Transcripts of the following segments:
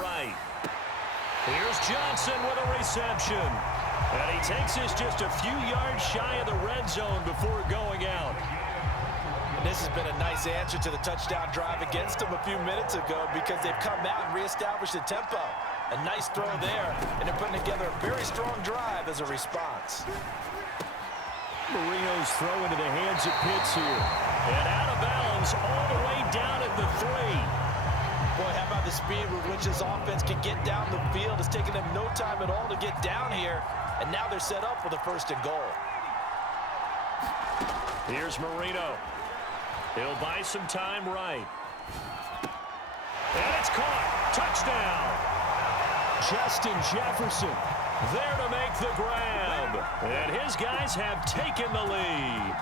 right. Here's Johnson with a reception. And he takes this just a few yards shy of the red zone before going out. This has been a nice answer to the touchdown drive against them a few minutes ago because they've come out and reestablished the tempo. A nice throw there, and they're putting together a very strong drive as a response. Marino's throw into the hands of Pitts here. And out of bounds all the way down at the 3. Boy, how about the speed with which this offense can get down the field? It's taken them no time at all to get down here, and now they're set up for the 1st and goal. Here's Marino. He'll buy some time right. And it's caught. Touchdown. Justin Jefferson there to make the grab. And his guys have taken the lead.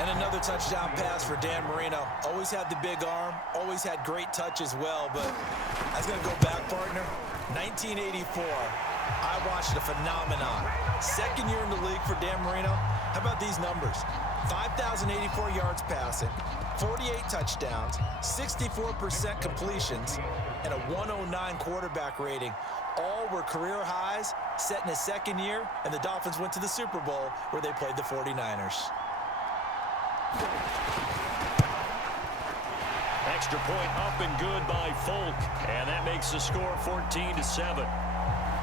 And another touchdown pass for Dan Marino. Always had the big arm. Always had great touch as well. But I was going to go back, partner. 1984. I watched a phenomenon. 2nd year in the league for Dan Marino. How about these numbers? 5,084 yards passing, 48 touchdowns, 64% completions, and a 109 quarterback rating. All were career highs set in his 2nd year, and the Dolphins went to the Super Bowl where they played the 49ers. Extra point up and good by Folk, and that makes the score 14-7.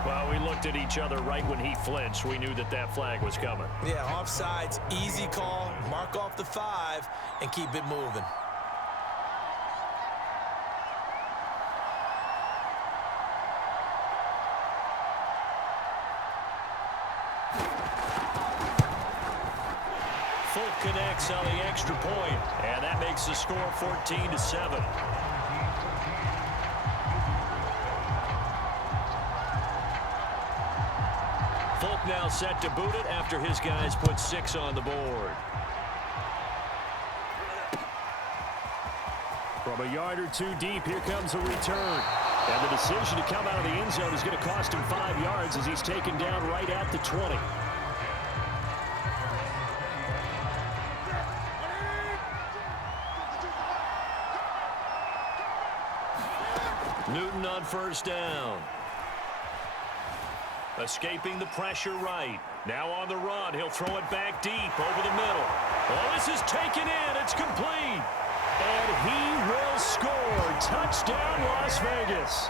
Well, we looked at each other right when he flinched. We knew that that flag was coming. Yeah, offsides, easy call, mark off the 5, and keep it moving. Folk connects on the extra point, and that makes the score 14-7. Folk now set to boot it after his guys put 6 on the board. From a yard or 2 deep, here comes a return. And the decision to come out of the end zone is going to cost him 5 yards as he's taken down right at the 20. Newton on 1st down. Escaping the pressure right. Now on the run. He'll throw it back deep over the middle. Oh, this is taken in. It's complete. And he will score. Touchdown, Las Vegas.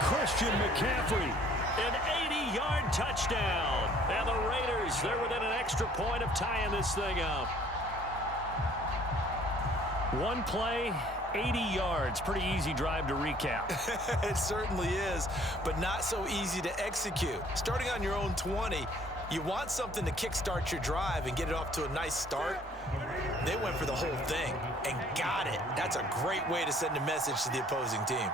Christian McCaffrey. An 80-yard touchdown. And the Raiders, they're within an extra point of tying this thing up. One play, 80 yards. Pretty easy drive to recap. It certainly is, but not so easy to execute. Starting on your own 20, you want something to kickstart your drive and get it off to a nice start. They went for the whole thing and got it. That's a great way to send a message to the opposing team.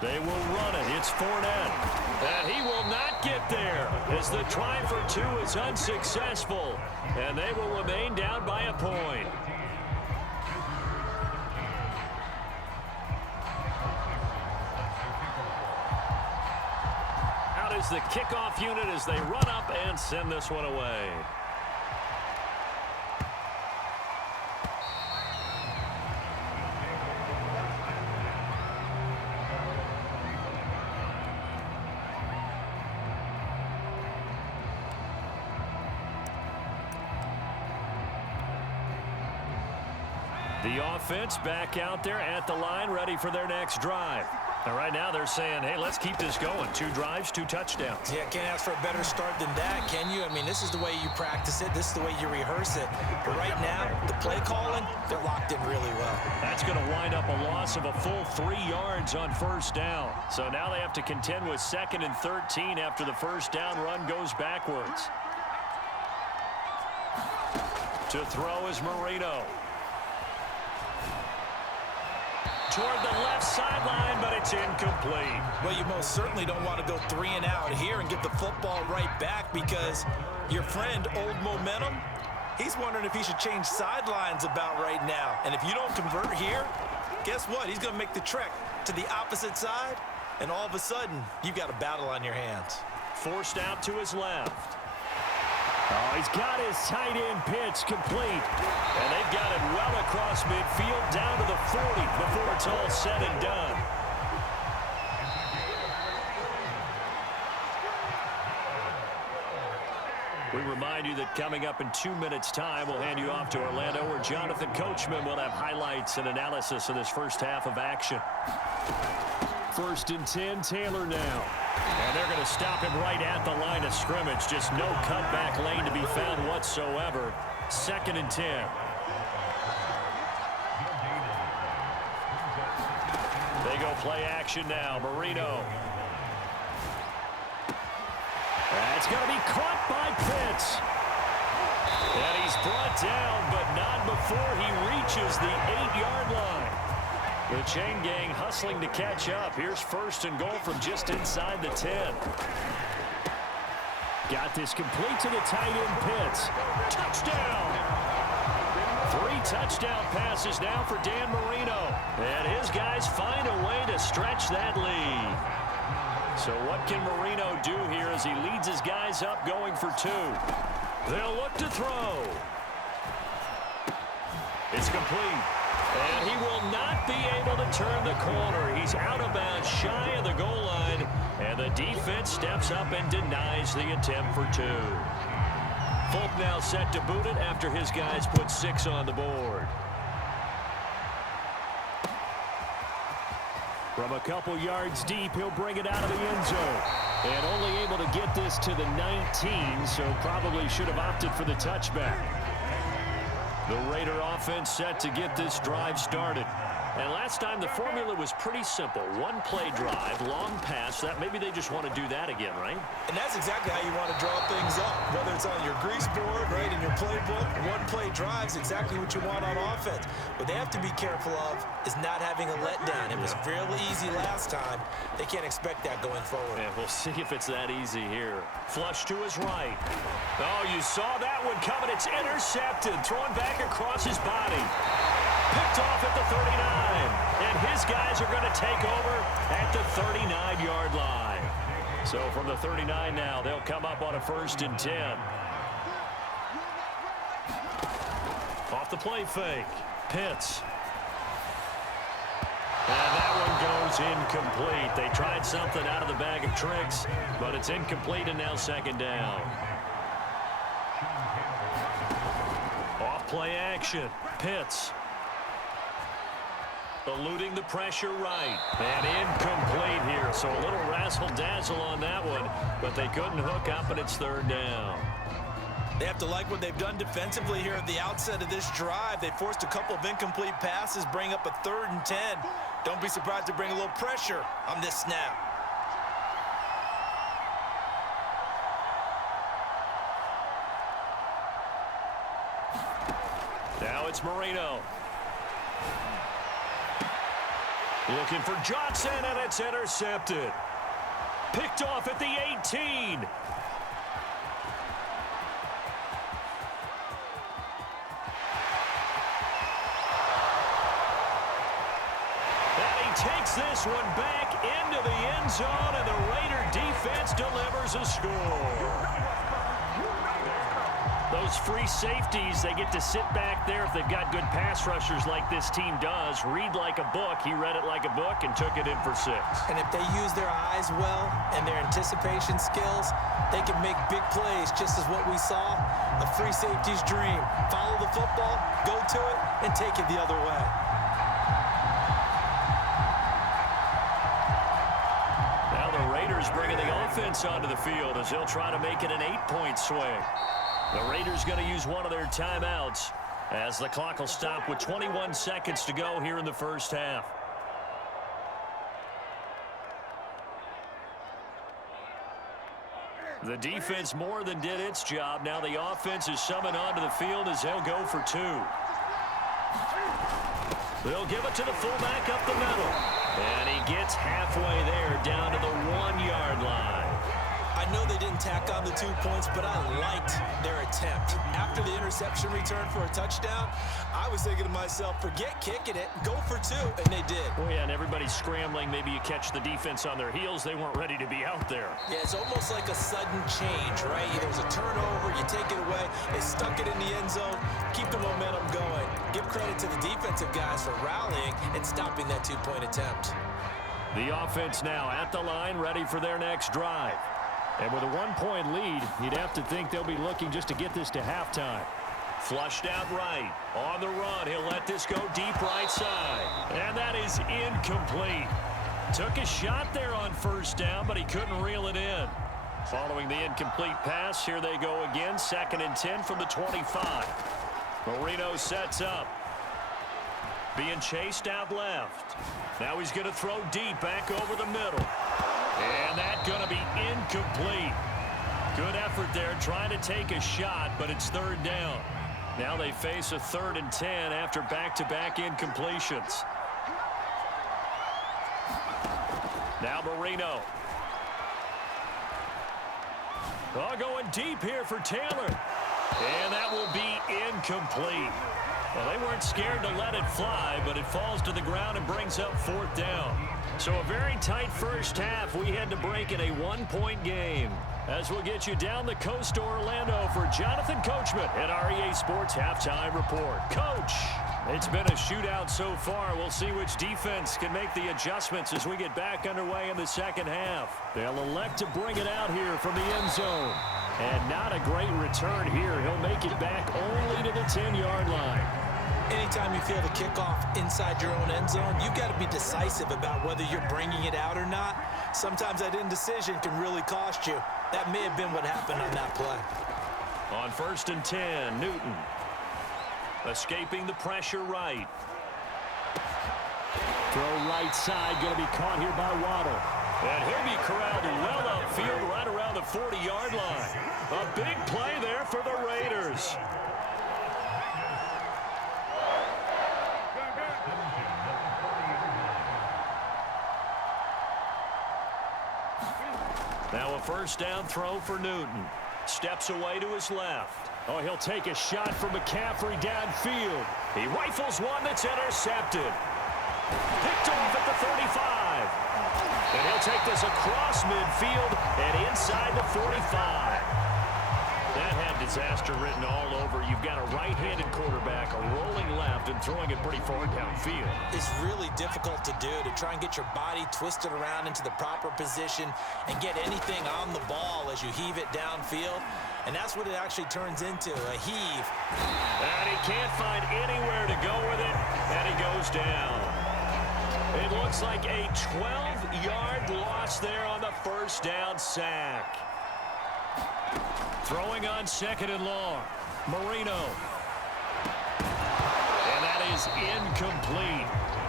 They will run it. It's Fournette. And he will not get there as the try for 2 is unsuccessful. And they will remain down by a point. Out is the kickoff unit as they run up and send this one away. The offense back out there at the line, ready for their next drive. And right now they're saying, hey, let's keep this going. 2 drives, 2 touchdowns. Yeah, can't ask for a better start than that, can you? I mean, this is the way you practice it. This is the way you rehearse it. But right now, the play calling, they're locked in really well. That's going to wind up a loss of a full 3 yards on 1st down. So now they have to contend with 2nd and 13 after the 1st down run goes backwards. To throw is Marino. Toward the left sideline, but it's incomplete. Well, you most certainly don't want to go 3 and out here and get the football right back because your friend, Old Momentum, he's wondering if he should change sidelines about right now. And if you don't convert here, guess what? He's going to make the trek to the opposite side, and all of a sudden, you've got a battle on your hands. Forced out to his left. Oh, he's got his tight end pitch complete. And they've got it across midfield down to the 40 before it's all said and done. We remind you that coming up in 2 minutes' time, we'll hand you off to Orlando, where Jonathan Coachman will have highlights and analysis of this first half of action. 1st and 10, Taylor now. And they're going to stop him right at the line of scrimmage. Just no cutback lane to be found whatsoever. 2nd and 10. They go play action now. Marino. That's going to be caught by Pitts. And he's brought down, but not before he reaches the 8-yard line. The chain gang hustling to catch up. Here's 1st and goal from just inside the 10. Got this complete to the tight end, Pitts. Touchdown! 3 touchdown passes now for Dan Marino. And his guys find a way to stretch that lead. So what can Marino do here as he leads his guys up going for 2? They'll look to throw. It's complete. And he will not be able to turn the corner. He's out of bounds, shy of the goal line. And the defense steps up and denies the attempt for 2. Folk now set to boot it after his guys put 6 on the board. From a couple yards deep, he'll bring it out of the end zone. And only able to get this to the 19, so probably should have opted for the touchback. The Raider offense set to get this drive started. And last time, the formula was pretty simple. 1-play drive, long pass. That maybe they just want to do that again, right? And that's exactly how you want to draw things up. Whether it's on your grease board, right, in your playbook, 1-play drive is exactly what you want on offense. What they have to be careful of is not having a letdown. It was fairly easy last time. They can't expect that going forward. And we'll see if it's that easy here. Flush to his right. Oh, you saw that one coming. It's intercepted. Thrown back across his body. Picked off at the 39. And his guys are going to take over at the 39-yard line. So from the 39 now, they'll come up on a 1st and 10. Off the play fake. Pitts. And that one goes incomplete. They tried something out of the bag of tricks, but it's incomplete and now 2nd down. Off play action. Pitts. Eluding the pressure right. And incomplete here. So a little razzle-dazzle on that one. But they couldn't hook up, and it's 3rd down. They have to like what they've done defensively here at the outset of this drive. They forced a couple of incomplete passes, bring up a 3rd and 10. Don't be surprised to bring a little pressure on this snap. Now it's Marino. Looking for Johnson, and it's intercepted. Picked off at the 18. And he takes this one back into the end zone, and the Raider defense delivers a score. Those free safeties, they get to sit back there if they've got good pass rushers like this team does. Read like a book. He read it like a book and took it in for 6. And if they use their eyes well and their anticipation skills, they can make big plays, just as what we saw. A free safety's dream. Follow the football, go to it, and take it the other way. Now the Raiders bringing the offense onto the field as they'll try to make it an 8-point swing. The Raiders going to use one of their timeouts as the clock will stop with 21 seconds to go here in the first half. The defense more than did its job. Now the offense is summoned onto the field as they'll go for 2. They'll give it to the fullback up the middle. And he gets halfway there down to the 1-yard line. I I know they didn't tack on the 2 points, but I liked their attempt. After the interception return for a touchdown, I was thinking to myself, forget kicking it, go for 2, and they did. Well, yeah, and everybody's scrambling. Maybe you catch the defense on their heels. They weren't ready to be out there. Yeah, it's almost like a sudden change, right? There's a turnover, you take it away, they stuck it in the end zone, keep the momentum going. Give credit to the defensive guys for rallying and stopping that 2-point attempt. The offense now at the line, ready for their next drive. And with a 1-point lead, you'd have to think they'll be looking just to get this to halftime. Flushed out right. On the run, he'll let this go deep right side. And that is incomplete. Took a shot there on first down, but he couldn't reel it in. Following the incomplete pass, here they go again. 2nd and 10 from the 25. Marino sets up. Being chased out left. Now he's going to throw deep back over the middle. And that's going to be incomplete. Good effort there trying to take a shot, but it's 3rd down. Now they face a 3rd and 10 after back-to-back incompletions. Now Marino. Oh, going deep here for Taylor. And that will be incomplete. Well, they weren't scared to let it fly, but it falls to the ground and brings up 4th down. So a very tight first half. We had to break in a 1-point game. As we'll get you down the coast to Orlando for Jonathan Coachman at our EA Sports Halftime Report. Coach, it's been a shootout so far. We'll see which defense can make the adjustments as we get back underway in the second half. They'll elect to bring it out here from the end zone. And not a great return here. He'll make it back only to the 10-yard line. Anytime you feel the kickoff inside your own end zone, you've got to be decisive about whether you're bringing it out or not. Sometimes that indecision can really cost you. That may have been what happened on that play. On 1st and 10, Newton. Escaping the pressure right. Throw right side, going to be caught here by Waddle. And he'll be corralled well upfield right around the 40-yard line. A big play there for the Raiders. Now a 1st down throw for Newton. Steps away to his left. Oh, he'll take a shot from McCaffrey downfield. He rifles one that's intercepted. Picked off at the 35. And he'll take this across midfield and inside the 45. That had disaster written all over. You've got a right-handed quarterback, a rolling left, and throwing it pretty far downfield. It's really difficult to do, to try and get your body twisted around into the proper position and get anything on the ball as you heave it downfield. And that's what it actually turns into, a heave. And he can't find anywhere to go with it, and he goes down. It looks like a 12-yard loss there on the 1st down sack. Throwing on 2nd and long. Marino. And that is incomplete.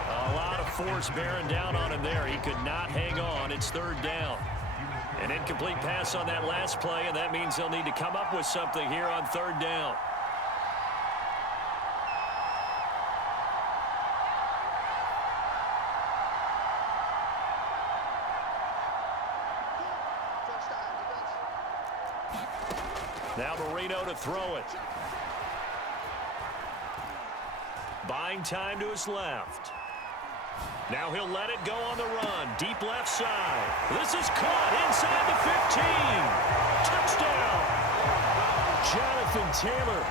A lot of force bearing down on him there. He could not hang on. It's 3rd down. An incomplete pass on that last play, and that means they'll need to come up with something here on 3rd down. Now Marino to throw it. Buying time to his left. Now he'll let it go on the run. Deep left side. This is caught inside the 15. Touchdown. Jonathan Taylor,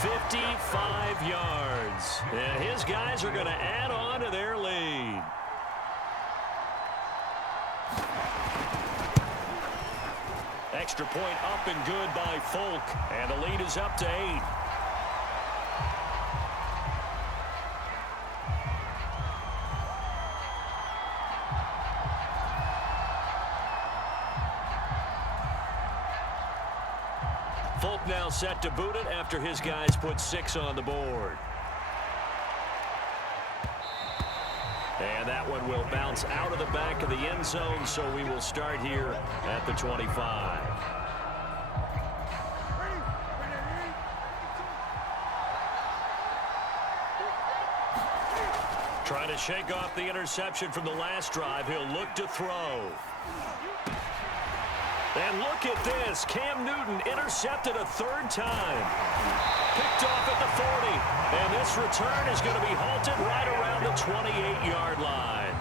55 yards. And his guys are going to add on to their lead. Extra point up and good by Folk. And the lead is up to 8. Folk now set to boot it after his guys put 6 on the board. And that one will bounce out of the back of the end zone, so we will start here at the 25. Trying to shake off the interception from the last drive. He'll look to throw. And look at this. Cam Newton intercepted a third time. Picked off at the 40. And this return is going to be halted right around the 28-yard line.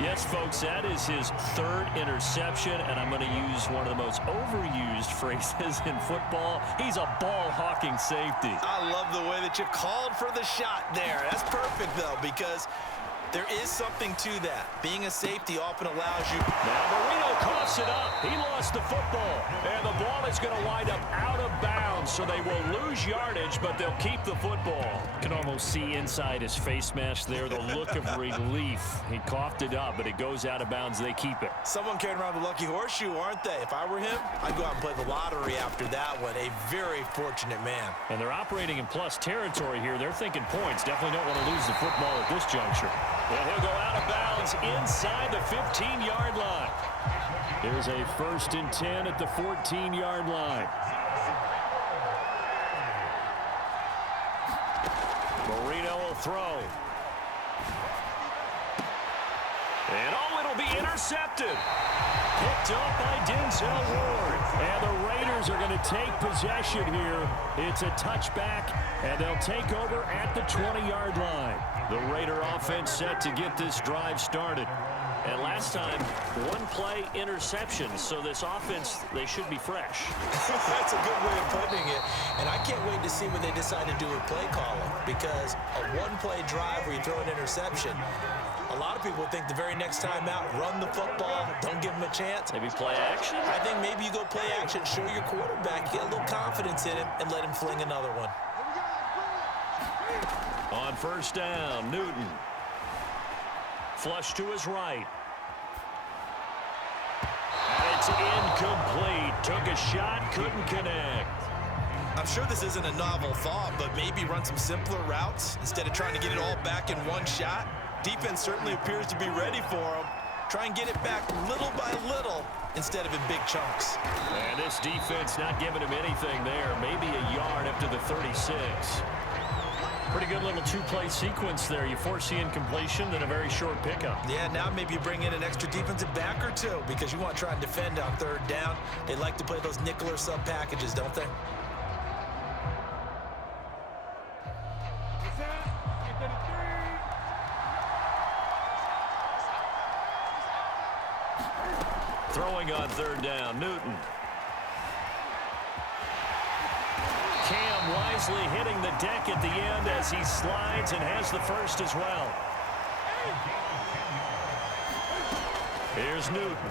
Yes, folks, that is his third interception, and I'm going to use one of the most overused phrases in football. He's a ball-hawking safety. I love the way that you called for the shot there. That's perfect, though, because there is something to that. Being a safety often allows you. Now Marino coughs it up. He lost the football. And the ball is going to wind up out of bounds, so they will lose yardage, but they'll keep the football. You can almost see inside his face mask there the look of relief. He coughed it up, but it goes out of bounds. They keep it. Someone carrying around the lucky horseshoe, aren't they? If I were him, I'd go out and play the lottery after that one. A very fortunate man. And they're operating in plus territory here. They're thinking points. Definitely don't want to lose the football at this juncture. Well, he'll go out of bounds inside the 15-yard line. There's a 1st and 10 at the 14-yard line. Marino will throw. And it'll be intercepted. Picked up by Denzel Ward. And the Raiders are going to take possession here. It's a touchback, and they'll take over at the 20-yard line. The Raider offense set to get this drive started. And last time, one-play interception. So this offense, they should be fresh. That's a good way of putting it. And I can't wait to see what they decide to do with play calling. Because a one-play drive where you throw an interception, a lot of people think the very next time out, run the football, don't give him a chance. Maybe play action? I think maybe you go play action, show your quarterback, get a little confidence in him, and let him fling another one. On 1st down, Newton. Flush to his right. And it's incomplete. Took a shot, couldn't connect. I'm sure this isn't a novel thought, but maybe run some simpler routes instead of trying to get it all back in one shot. Defense certainly appears to be ready for him. Try and get it back little by little instead of in big chunks. And this defense not giving him anything there. Maybe a yard up to the 36. Pretty good little two-play sequence there. You force the incompletion, then a very short pickup. Yeah, now maybe you bring in an extra defensive back or two because you want to try and defend on 3rd down. They like to play those nickel or sub packages, don't they? Throwing on 3rd down, Newton. Cam wisely hitting the deck at the end as he slides and has the first as well. Here's Newton.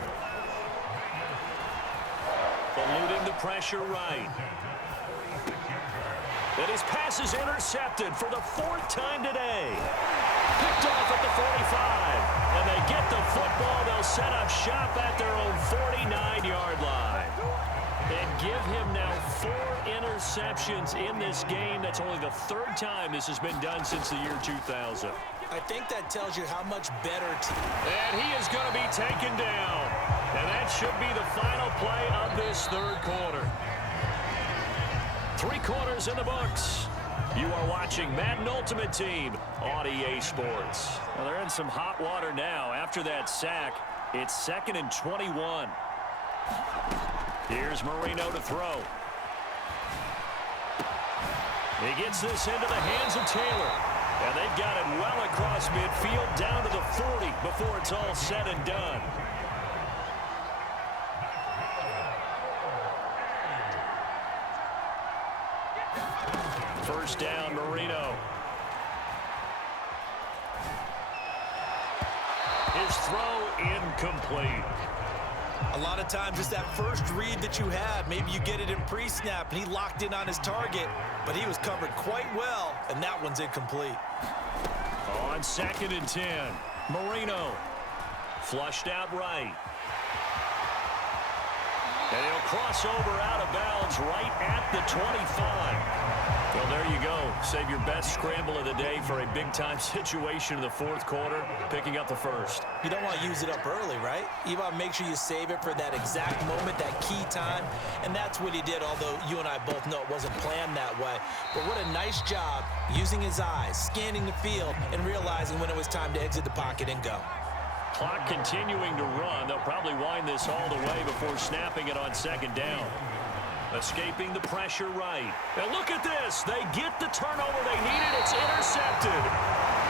Eluding the pressure right. And his pass is intercepted for the 4th time today. Picked off at the 45. And they get the football. They'll set up shop at their own 49-yard line. And give him now 4 interceptions in this game. That's only the 3rd time this has been done since the year 2000. I think that tells you how much better. And he is going to be taken down. And that should be the final play of this 3rd quarter. 3 quarters in the books. You are watching Madden Ultimate Team on EA Sports. Well, they're in some hot water now. After that sack, it's 2nd and 21. Here's Marino to throw. He gets this into the hands of Taylor. And they've got it well across midfield down to the 40 before it's all said and done. First down, Marino. His throw incomplete. A lot of times it's that first read that you have. Maybe you get it in pre-snap, and he locked in on his target, but he was covered quite well, and that one's incomplete. On 2nd and 10, Marino flushed out right. And he'll cross over out of bounds right at the 25. Well, there you go. Save your best scramble of the day for a big-time situation in the 4th quarter, picking up the 1st. You don't want to use it up early, right? You want to make sure you save it for that exact moment, that key time, and that's what he did, although you and I both know it wasn't planned that way. But what a nice job using his eyes, scanning the field, and realizing when it was time to exit the pocket and go. Clock continuing to run. They'll probably wind this all the way before snapping it on second down. Escaping the pressure right. And look at this. They get the turnover they needed. It's intercepted.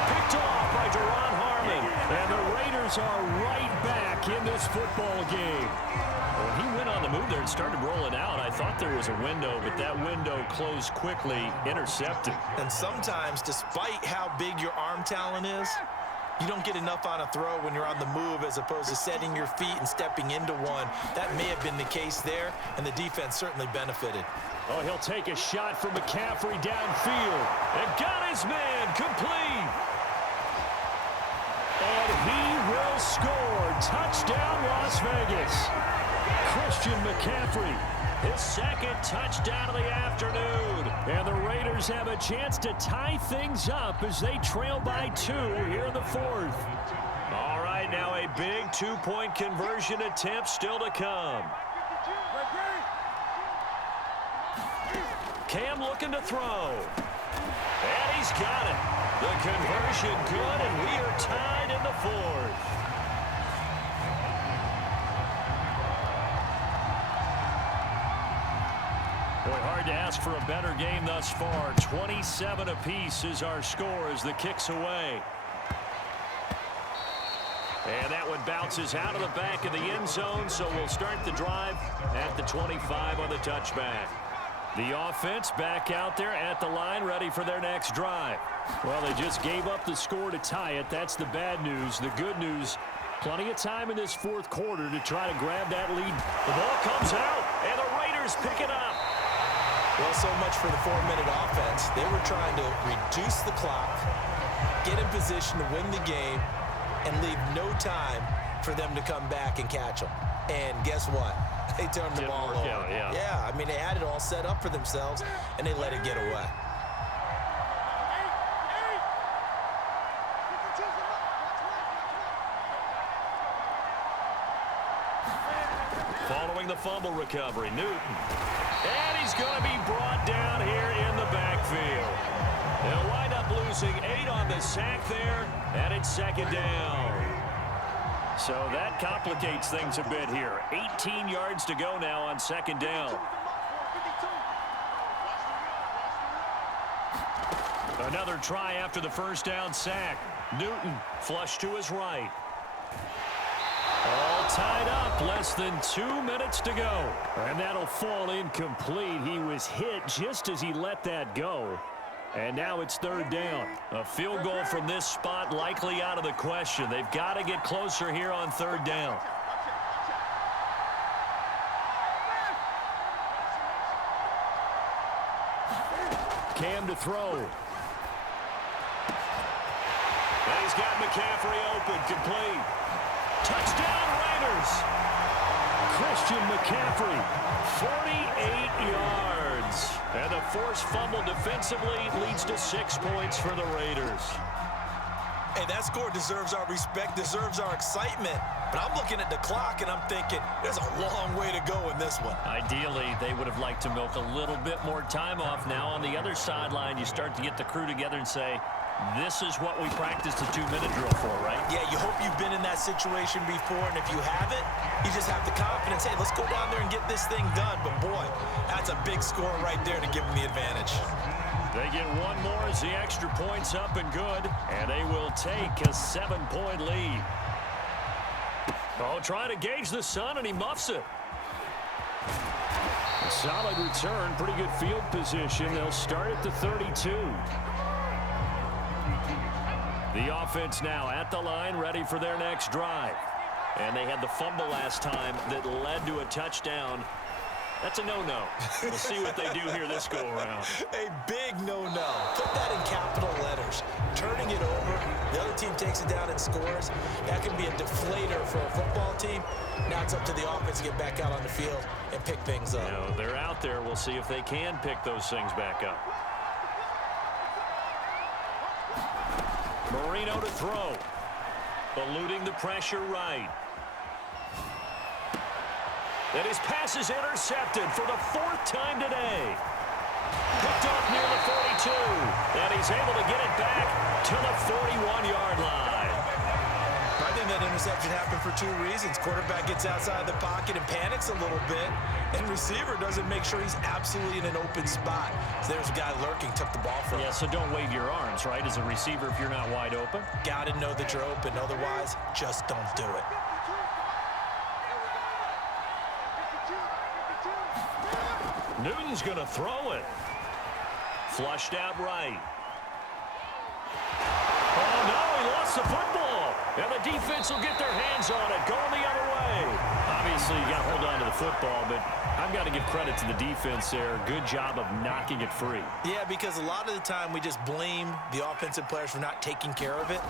Picked off by Duron Harmon. And the Raiders are right back in this football game. When he went on the move there and started rolling out, I thought there was a window, but that window closed quickly, intercepted. And sometimes, despite how big your arm talent is, you don't get enough on a throw when you're on the move as opposed to setting your feet and stepping into one. That may have been the case there, and the defense certainly benefited. Oh, he'll take a shot from McCaffrey downfield. And got his man complete. And he will score. Touchdown, Las Vegas. Christian McCaffrey, his second touchdown of the afternoon. And the Raiders have a chance to tie things up as they trail by 2 here in the 4th. All right, now a big two-point conversion attempt still to come. Cam looking to throw. And he's got it. The conversion good, and we are tied in the 4th. Boy, hard to ask for a better game thus far. 27 apiece is our score as the kick's away. And that one bounces out of the back of the end zone, so we'll start the drive at the 25 on the touchback. The offense back out there at the line, ready for their next drive. Well, they just gave up the score to tie it. That's the bad news. The good news, plenty of time in this 4th quarter to try to grab that lead. The ball comes out, and the Raiders pick it up. Well, so much for the 4-minute offense. They were trying to reduce the clock, get in position to win the game, and leave no time for them to come back and catch them. And guess what? They turned the ball over. Yeah, I mean, they had it all set up for themselves, and they let it get away. Following the fumble recovery, Newton. And he's going to be brought down here in the backfield. They'll wind up losing 8 on the sack there, and it's second down. So that complicates things a bit here. 18 yards to go now on second down. Another try after the first down sack. Newton flush to his right. All tied up, less than 2 minutes to go. And that'll fall incomplete. He was hit just as he let that go. And now it's third down. A field goal from this spot likely out of the question. They've got to get closer here on third down. Cam to throw. And he's got McCaffrey open, complete. Touchdown, Raiders. Christian McCaffrey, 48 yards. And the forced fumble defensively leads to 6 points for the Raiders. Hey, that score deserves our respect, deserves our excitement. But I'm looking at the clock, and I'm thinking, there's a long way to go in this one. Ideally, they would have liked to milk a little bit more time off. Now on the other sideline, you start to get the crew together and say, this is what we practiced a 2-minute drill for, right? Yeah, you hope you've been in that situation before, and if you haven't, you just have the confidence, hey, let's go down there and get this thing done. But, boy, that's a big score right there to give them the advantage. They get one more as the extra point's up and good, and they will take a 7-point lead. Oh, trying to gauge the sun, and he muffs it. A solid return, pretty good field position. They'll start at the 32. The offense now at the line, ready for their next drive. And they had the fumble last time that led to a touchdown. That's a no-no. We'll see what they do here this go-around. A big no-no. Put that in capital letters. Turning it over, the other team takes it down and scores. That can be a deflator for a football team. Now it's up to the offense to get back out on the field and pick things up. You know, they're out there. We'll see if they can pick those things back up. Marino to throw. Eluding the pressure right. And his pass is intercepted for the 4th time today. Picked off near the 42. And he's able to get it back to the 41-yard line. I think that interception happened for two reasons. Quarterback gets outside the pocket and panics a little bit, and receiver doesn't make sure he's absolutely in an open spot. So there's a guy lurking, took the ball from him. Yeah, so don't wave your arms, right, as a receiver if you're not wide open. Got to know that you're open. Otherwise, just don't do it. Newton's going to throw it. Flushed out right. Oh, no, he lost the football. And the defense will get their hands on it, going the other way. Obviously, you got to hold on to the football, but I've got to give credit to the defense there. Good job of knocking it free. Yeah, because a lot of the time we just blame the offensive players for not taking care of it.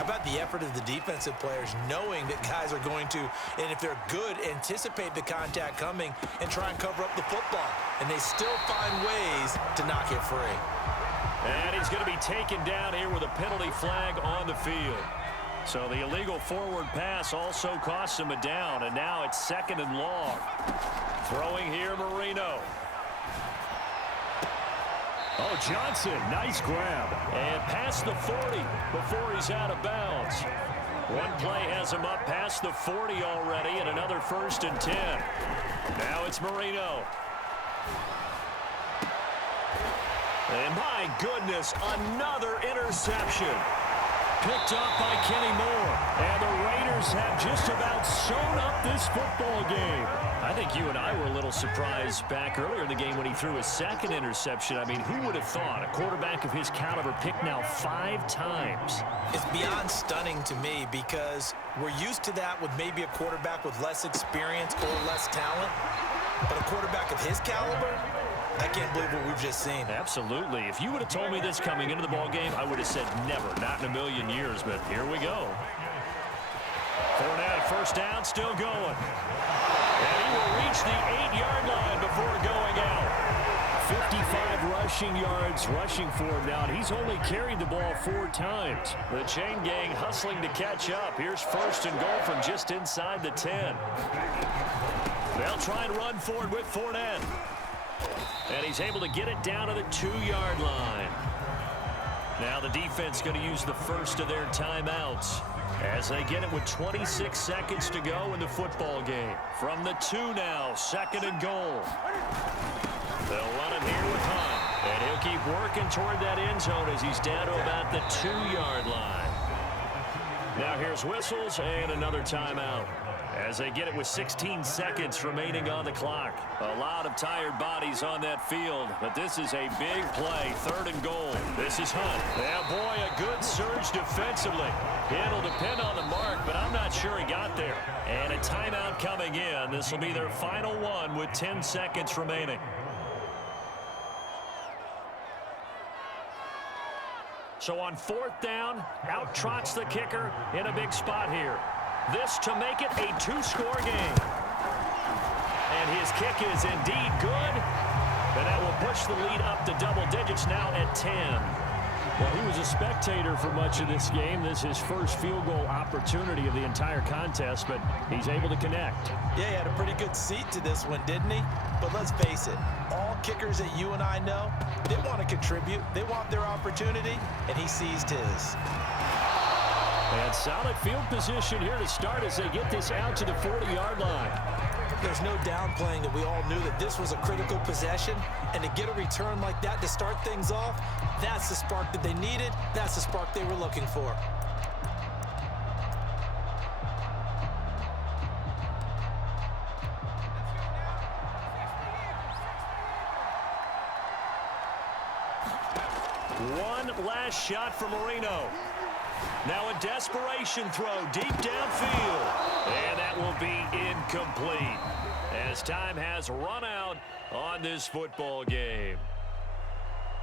How about the effort of the defensive players knowing that guys are going to, and if they're good, anticipate the contact coming and try and cover up the football. And they still find ways to knock it free. And he's going to be taken down here with a penalty flag on the field. So the illegal forward pass also costs him a down, and now it's 2nd and long. Throwing here, Marino. Oh, Johnson, nice grab. And past the 40 before he's out of bounds. One play has him up past the 40 already, and another 1st and 10. Now it's Marino. And my goodness, another interception. Picked up by Kenny Moore. And the Raiders have just about sewn up this football game. I think you and I were a little surprised back earlier in the game when he threw his 2nd interception. I mean, who would have thought a quarterback of his caliber picked now 5 times? It's beyond stunning to me because we're used to that with maybe a quarterback with less experience or less talent. But a quarterback of his caliber, I can't believe what we've just seen. Absolutely. If you would have told me this coming into the ball game, I would have said never, not in a million years, but here we go. Fournette, 1st down, still going. And he will reach the 8-yard line before going out. 55 rushing yards rushing for him now, and he's only carried the ball 4 times. The chain gang hustling to catch up. Here's 1st and goal from just inside the 10. They'll try and run forward with Fournette. And he's able to get it down to the 2-yard line. Now the defense going to use the first of their timeouts as they get it with 26 seconds to go in the football game. From the 2 now, 2nd and goal. They'll run him here with Hunt. And he'll keep working toward that end zone as he's down to about the 2-yard line. Now here's whistles and another timeout as they get it with 16 seconds remaining on the clock. A lot of tired bodies on that field, but this is a big play, 3rd and goal. This is Hunt. Yeah, boy, a good surge defensively. It'll depend on the mark, but I'm not sure he got there. And a timeout coming in. This will be their final one with 10 seconds remaining. So on 4th down, out trots the kicker in a big spot here. This to make it a 2-score game. And his kick is indeed good. And that will push the lead up to double digits now at 10. Well, he was a spectator for much of this game. This is his first field goal opportunity of the entire contest, but he's able to connect. Yeah, he had a pretty good seat to this one, didn't he? But let's face it, all kickers that you and I know, they want to contribute. They want their opportunity, and he seized his. And solid field position here to start as they get this out to the 40-yard line. There's no downplaying that we all knew that this was a critical possession, and to get a return like that to start things off, that's the spark that they needed. That's the spark they were looking for. One last shot for Marino. Now a desperation throw deep downfield. And that will be incomplete as time has run out on this football game.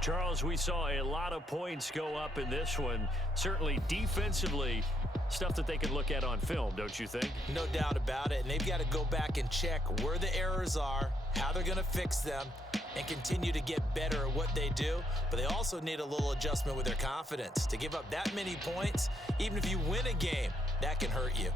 Charles, we saw a lot of points go up in this one. Certainly defensively, stuff that they can look at on film, don't you think? No doubt about it. And they've got to go back and check where the errors are, how they're going to fix them, and continue to get better at what they do. But they also need a little adjustment with their confidence. To give up that many points, even if you win a game, that can hurt you.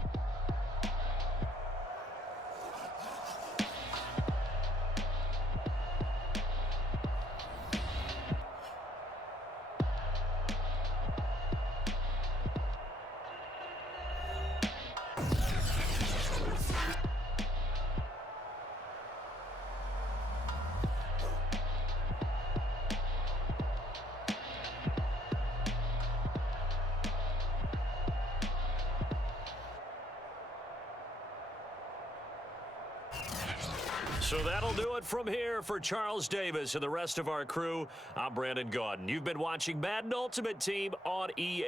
So that'll do it from here for Charles Davis and the rest of our crew. I'm Brandon Gaudin. You've been watching Madden Ultimate Team on EA.